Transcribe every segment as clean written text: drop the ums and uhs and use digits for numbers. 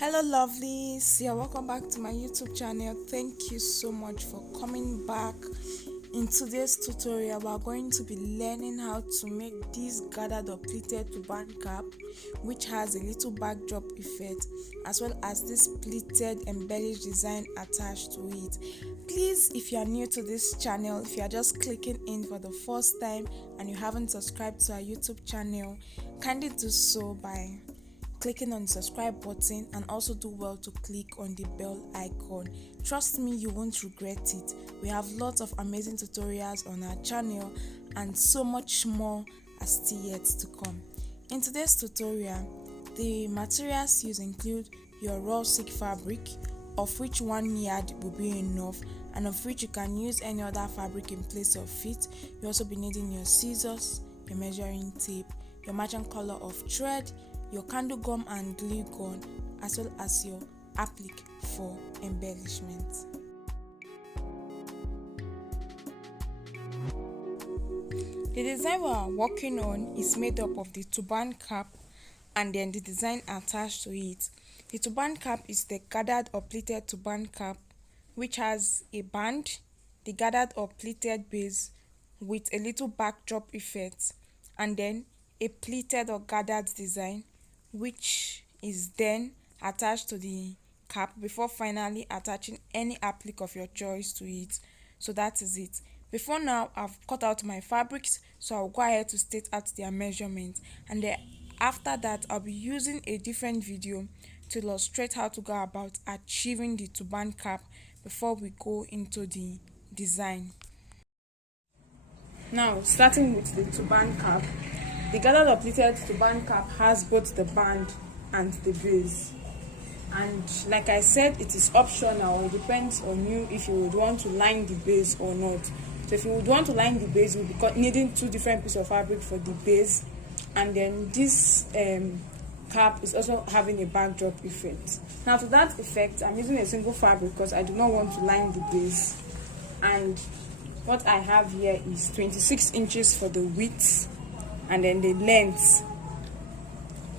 Hello lovelies, welcome back to my YouTube channel. Thank you so much for coming back. In today's tutorial we are going to be learning how to make this gathered or pleated turban cap, which has a little backdrop effect, as well as this pleated embellished design attached to it. Please, if you are new to this channel, if you are just clicking in for the first time and you haven't subscribed to our YouTube channel, kindly do so by clicking on the subscribe button, and also do well to click on the bell icon. Trust me, you won't regret it. We have lots of amazing tutorials on our channel and so much more are still yet to come. In today's tutorial, the materials used include your raw silk fabric, of which 1 yard will be enough, and of which you can use any other fabric in place of it. You'll also be needing your scissors, your measuring tape, your matching color of thread, your candle gum and glue gun, as well as your applique for embellishment. The design we are working on is made up of the turban cap and then the design attached to it. The turban cap is the gathered or pleated turban cap, which has a band, the gathered or pleated base with a little backdrop effect, and then a pleated or gathered design, which is then attached to the cap before finally attaching any applique of your choice to it. So that is it. Before now, I've cut out my fabrics, so I'll go ahead to state out their measurements, and then after that I'll be using a different video to illustrate how to go about achieving the turban cap before we go into the design. Now, starting with the turban cap. The gathered or pleated turban cap has both the band and the base, and like I said, it is optional. It depends on you if you would want to line the base or not. So if you would want to line the base, we'll be needing 2 different pieces of fabric for the base, and then this cap is also having a backdrop effect. Now, to that effect, I'm using a single fabric because I do not want to line the base, and what I have here is 26 inches for the width, and then the length,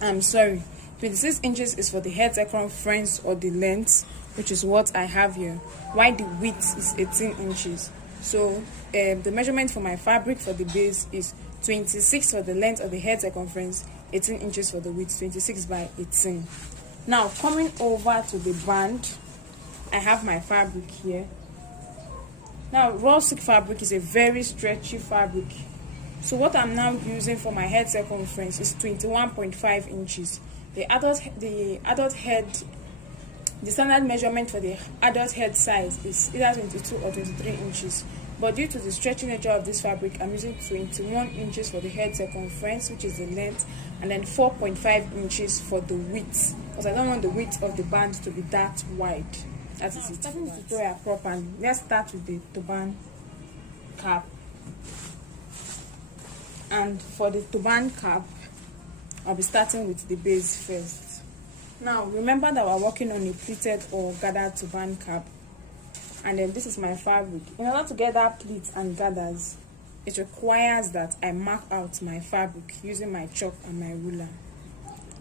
26 inches is for the head circumference or the length, which is what I have here, while the width is 18 inches. So the measurement for my fabric for the base is 26 for the length of the head circumference, 18 inches for the width, 26 by 18. Now, coming over to the band, I have my fabric here. Now, raw silk fabric is a very stretchy fabric. So what I'm now using for my head circumference is 21.5 inches. The standard measurement for the adult head size is either 22 or 23 inches. But due to the stretchy nature of this fabric, I'm using 21 inches for the head circumference, which is the length, and then 4.5 inches for the width, because I don't want the width of the band to be that wide. That is it. Starting the tutorial properly, let's start with the turban cap. And for the turban cap, I'll be starting with the base first. Now, remember that we're working on a pleated or gathered turban cap, and then this is my fabric. In order to get that pleat and gathers, it requires that I mark out my fabric using my chalk and my ruler.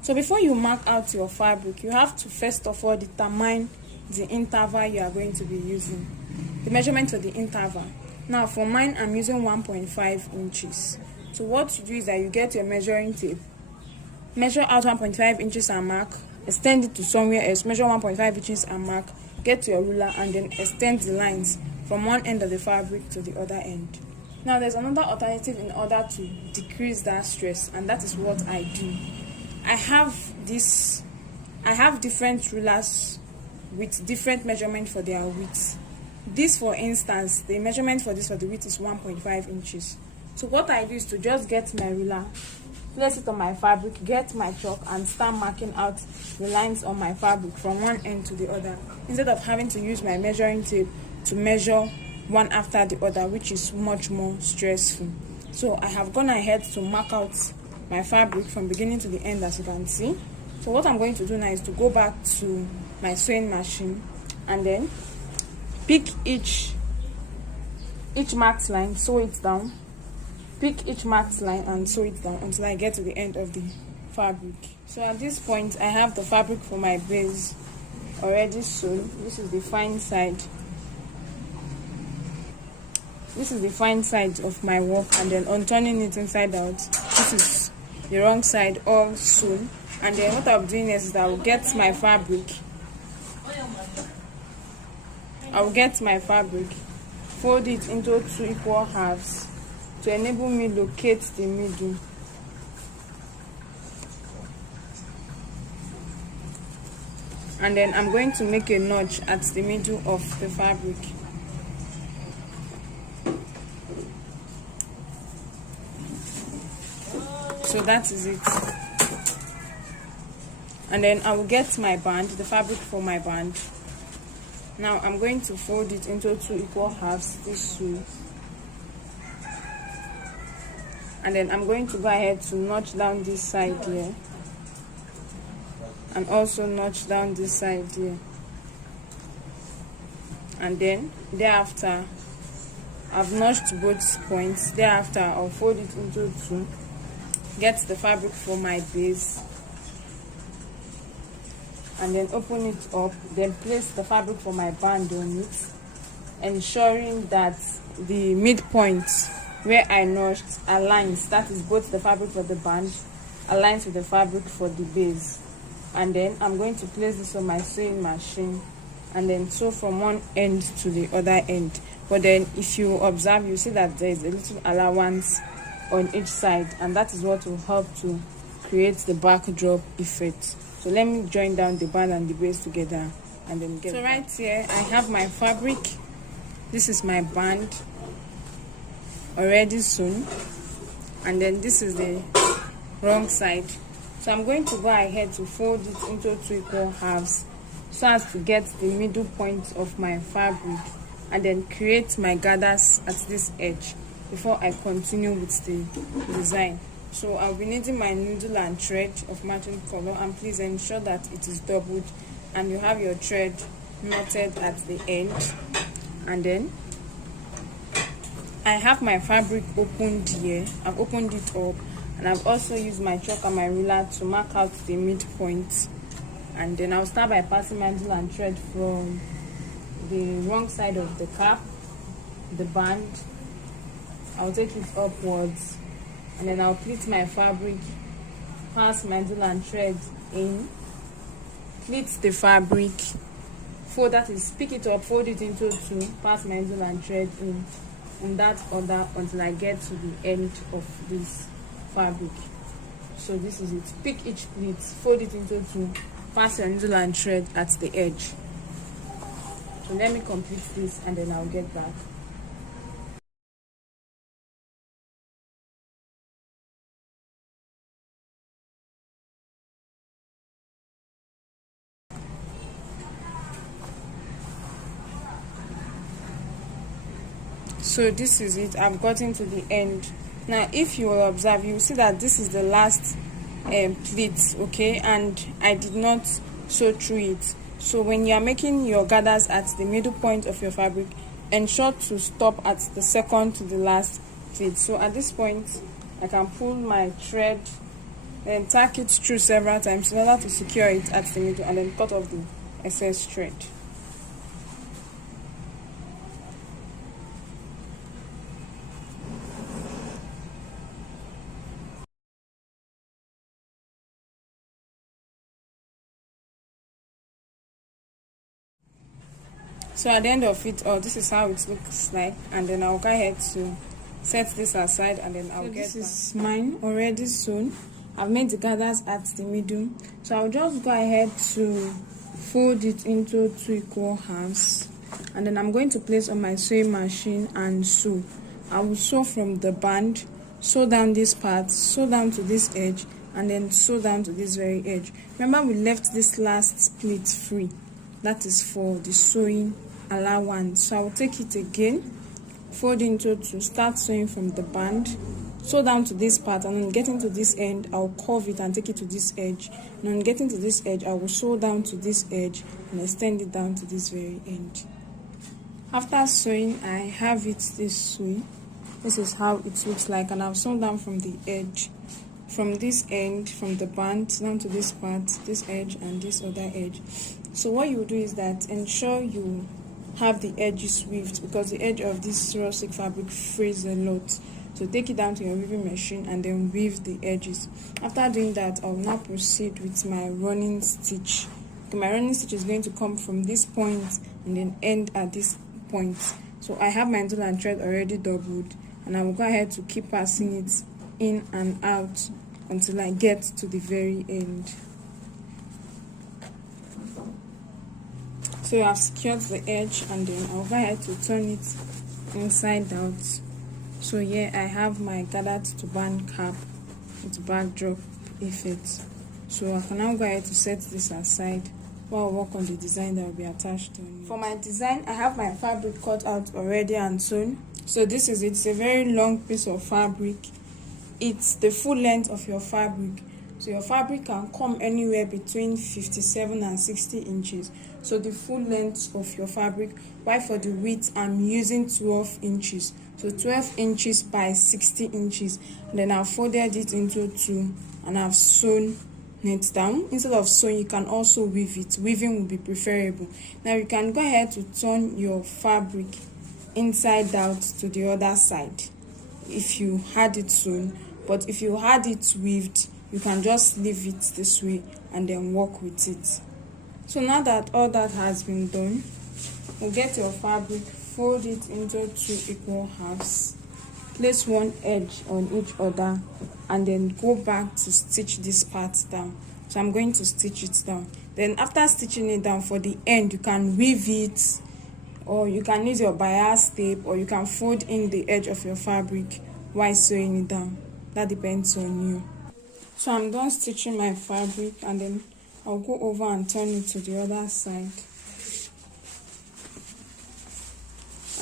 So before you mark out your fabric, you have to first of all determine the interval you are going to be using, the measurement for the interval. Now, for mine, I'm using 1.5 inches. So what you do is that you get your measuring tape, measure out 1.5 inches and mark, extend it to somewhere else, measure 1.5 inches and mark, get your ruler, and then extend the lines from one end of the fabric to the other end. Now, there's another alternative in order to decrease that stress, and that is what I do. I have different rulers with different measurement for their width. This, for instance, the measurement for this for the width is 1.5 inches. So what I do is to just get my ruler, place it on my fabric, get my chalk, and start marking out the lines on my fabric from one end to the other, instead of having to use my measuring tape to measure one after the other, which is much more stressful. So I have gone ahead to mark out my fabric from beginning to the end, as you can see. So what I'm going to do now is to go back to my sewing machine and then pick each marked line, sew it down, pick each marked line and sew it down until I get to the end of the fabric. So at this point I have the fabric for my base already sewn. This is the fine side. This is the fine side of my work, and then on turning it inside out, this is the wrong side all sewn. And then what I'm doing is that I will get my fabric, fold it into 2 equal halves to enable me locate the middle. And then I'm going to make a notch at the middle of the fabric. So that is it. And then I will get my band, the fabric for my band. Now I'm going to fold it into 2 equal halves this way. And then I'm going to go ahead to notch down this side here. And also notch down this side here. And then thereafter, I've notched both points. Thereafter, I'll fold it into 2. Get the fabric for my base. And then open it up. Then place the fabric for my band on it, ensuring that the midpoint where I notched aligns. That is both the fabric for the band aligns with the fabric for the base. And then I'm going to place this on my sewing machine and then sew from one end to the other end. But then if you observe, you see that there is a little allowance on each side, and that is what will help to create the backdrop effect. So let me join down the band and the base together and then get. So right here I have my fabric. This is my band already sewn, and then this is the wrong side. So I'm going to go ahead to fold it into 2 equal halves so as to get the middle point of my fabric, and then create my gathers at this edge before I continue with the design. So I'll be needing my needle and thread of matching color, and please ensure that it is doubled and you have your thread knotted at the end. And then I have my fabric opened here. I've opened it up, and I've also used my chalk and my ruler to mark out the midpoint. And then I'll start by passing my needle and thread from the wrong side of the cap, the band. I'll take it upwards, and then I'll pleat my fabric, pass my needle and thread in, pleat the fabric, fold, that is, pick it up, fold it into 2, pass my needle and thread in that order until I get to the end of this fabric. So this is it. Pick each pleat, fold it into 2, pass your needle and thread at the edge. So let me complete this and then I'll get back. So this is it. I've gotten to the end. Now if you will observe, you will see that this is the last pleat, okay, and I did not sew through it. So when you are making your gathers at the middle point of your fabric, ensure to stop at the second to the last pleat. So at this point I can pull my thread and tack it through several times in order to secure it at the middle, and then cut off the excess thread. So at the end of it all, this is how it looks like, and then I'll go ahead to set this aside, and then I'll get this is mine already sewn. I've made the gathers at the middle, so I'll just go ahead to fold it into 2 equal halves, and then I'm going to place on my sewing machine and sew. I will sew from the band, sew down this part, sew down to this edge, and then sew down to this very edge. Remember, we left this last pleat free. That is for the sewing allowance. So I will take it again, fold into 2, start sewing from the band, sew down to this part, and then getting to this end, I'll curve it and take it to this edge. And on getting to this edge, I will sew down to this edge and extend it down to this very end. After sewing, I have it this way. This is how it looks like, and I've sewn down from the edge from this end, from the band down to this part, this edge and this other edge. So what you do is that ensure you have the edges weaved, because the edge of this raw silk fabric frays a lot. So take it down to your weaving machine and then weave the edges. After doing that, I'll now proceed with my running stitch. Okay, my running stitch is going to come from this point and then end at this point. So I have my needle and thread already doubled, and I will go ahead to keep passing it in and out until I get to the very end. So I've secured the edge, and then I'll go ahead to turn it inside out. So here I have my gathered turban cap with backdrop effect. So I can now go ahead to set this aside while I work on the design that will be attached to it. For my design, I have my fabric cut out already and sewn. So this is it. It's a very long piece of fabric. It's the full length of your fabric. So your fabric can come anywhere between 57 and 60 inches. So the full length of your fabric. While for the width, I'm using 12 inches. So 12 inches by 60 inches. And then I've folded it into two and I've sewn it down. Instead of sewing, you can also weave it. Weaving will be preferable. Now you can go ahead to turn your fabric inside out to the other side if you had it sewn. But if you had it weaved, you can just leave it this way and then work with it. So now that all that has been done, we'll get your fabric, fold it into two equal halves, place one edge on each other, and then go back to stitch this part down. So I'm going to stitch it down. Then after stitching it down, for the end you can weave it, or you can use your bias tape, or you can fold in the edge of your fabric while sewing it down. That depends on you. So I'm done stitching my fabric, and then I'll go over and turn it to the other side.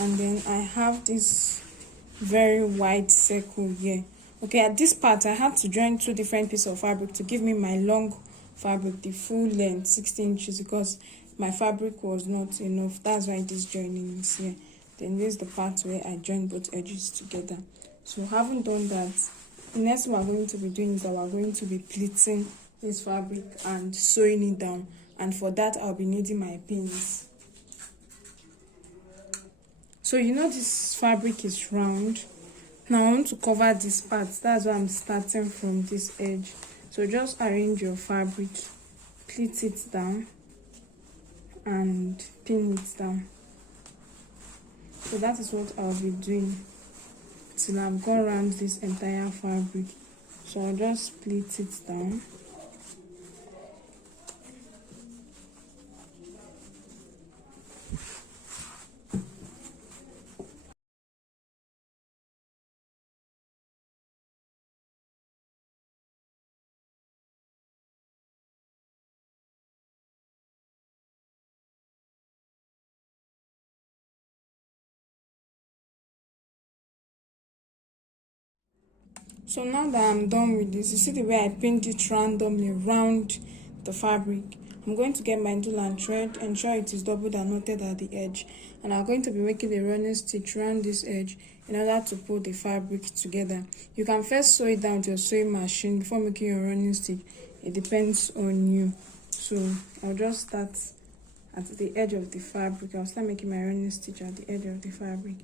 And then I have this very wide circle here. Okay, at this part I had to join two different pieces of fabric to give me my long fabric, the full length 16 inches, because my fabric was not enough. That's why this joining is here. Then this is the part where I join both edges together. So having done that, the next thing we're going to be doing is that we're going to be pleating this fabric and sewing it down. And for that, I'll be needing my pins. So you know this fabric is round. Now I want to cover this part. That's why I'm starting from this edge. So just arrange your fabric, pleat it down, and pin it down. So that is what I'll be doing till I've gone around this entire fabric. So I'll just pleat it down. So now that I'm done with this, you see the way I pinned it randomly around the fabric. I'm going to get my needle and thread, ensure it is doubled and knotted at the edge, and I'm going to be making a running stitch around this edge in order to pull the fabric together. You can first sew it down to your sewing machine before making your running stitch. It depends on you. So I'll just start at the edge of the fabric. I'll start making my running stitch at the edge of the fabric.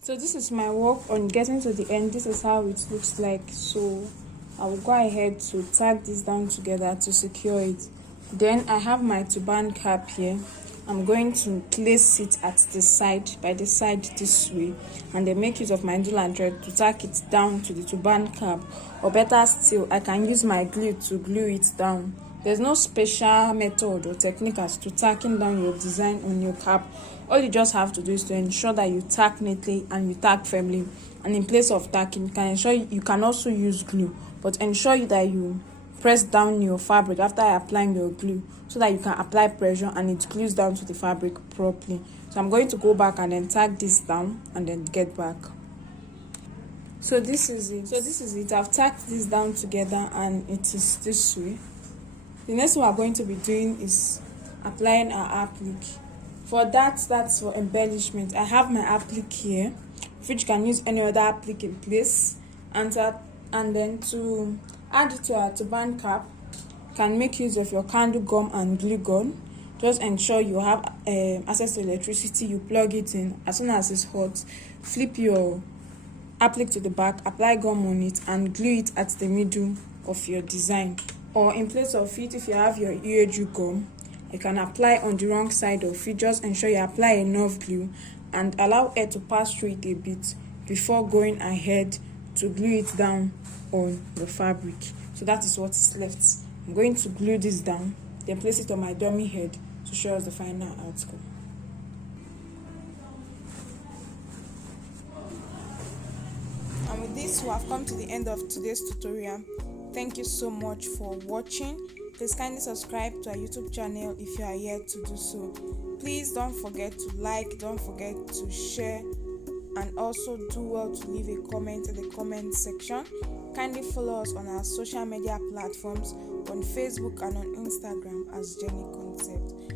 So this is my work on getting to the end. This is how it looks like. So I will go ahead to tag this down together to secure it. Then I have my turban cap here. I'm going to place it at the side, by the side this way, and then make use of my needle and thread to tack it down to the turban cap. Or better still, I can use my glue to glue it down. There's no special method or technique as to tacking down your design on your cap. All you just have to do is to ensure that you tack neatly and you tack firmly. And in place of tacking, you can ensure you can also use glue, but ensure that you press down your fabric after applying your glue so that you can apply pressure and it glues down to the fabric properly. So I'm going to go back and then tag this down and then get back. So this is it. I've tacked this down together and it is this way. The next one we're going to be doing is applying our applique. For that, that's for embellishment. I have my applique here, which you can use any other applique in place, and then to add it to our turban cap, you can make use of your candle gum and glue gun. Just ensure you have access to electricity. You plug it in. As soon as it's hot, flip your applique to the back, apply gum on it, and glue it at the middle of your design. Or in place of it, if you have your UAG gum, you can apply on the wrong side of it. Just ensure you apply enough glue and allow air to pass through it a bit before going ahead to glue it down on the fabric. So that is what is left. I'm going to glue this down, then place it on my dummy head to show us the final outcome. And with this, we have come to the end of today's tutorial. Thank you so much for watching. Please kindly subscribe to our YouTube channel if you are yet to do so. Please don't forget to like, don't forget to share, and also do well to leave a comment in the comment section. Kindly follow us on our social media platforms on Facebook and on Instagram as Jenny Concept.